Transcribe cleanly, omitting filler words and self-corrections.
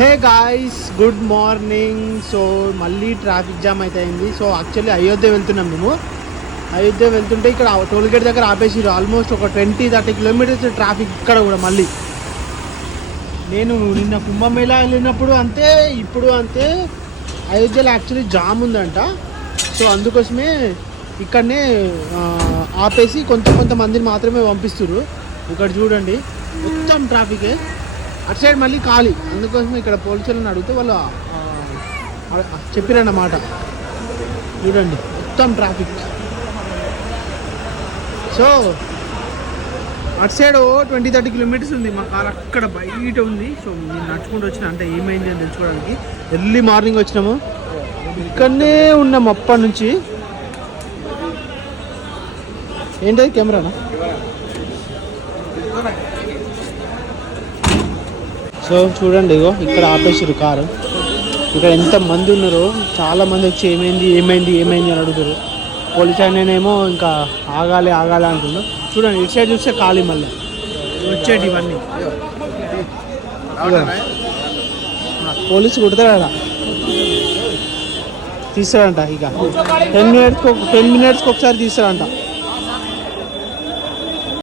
Hey guys, good morning. So మళ్ళీ traffic jam అయితే అయింది. సో యాక్చువల్లీ అయోధ్య వెళ్తున్నాం మేము. అయోధ్య వెళ్తుంటే ఇక్కడ టోల్ గేట్ దగ్గర ఆపేసిరు. ఆల్మోస్ట్ ఒక 20-30 కిలోమీటర్స్ ట్రాఫిక్ ఇక్కడ కూడా. మళ్ళీ నేను నిన్న కుంభమేళా వెళ్ళినప్పుడు అంతే, ఇప్పుడు అంతే. అయోధ్యలో యాక్చువల్లీ జామ్ ఉందంట. సో అందుకోసమే ఇక్కడనే ఆపేసి కొంతమందిని మాత్రమే పంపిస్తున్నారు. ఇక్కడ చూడండి మొత్తం ట్రాఫికే. అటు సైడ్ మళ్ళీ ఖాళీ. అందుకోసం ఇక్కడ పోలీసులను అడిగితే వాళ్ళు చెప్పిరన్నమాట. చూడండి మొత్తం ట్రాఫిక్. సో అటు సైడ్ 20-30 కిలోమీటర్స్ ఉంది. మా కార్ అక్కడ బయట ఉంది. సో నేను నడుచుకుంటూ వచ్చిన, అంటే ఏమైంది అని తెలుసుకోవడానికి. ఎర్లీ మార్నింగ్ వచ్చినాము, ఇక్కడనే ఉన్నాము అప్పటి నుంచి. ఏంటది కెమెరానా? సో చూడండి, ఇగో ఇక్కడ ఆపేసారు కారు. ఇక్కడ ఎంత మంది ఉన్నారో, చాలా మంది వచ్చి ఏమైంది అని అడుగుతారు. పోలీస్ ఆయనేమో ఇంకా ఆగాలి అంటున్నారు. చూడండి ఇటు సైడ్ చూస్తే ఖాళీ. మళ్ళీ వచ్చేటి ఇవన్నీ పోలీసు కుడతాడ, తీస్తాడంట. ఇక 10 మినిట్స్కి ఒకసారి తీస్తాడంట.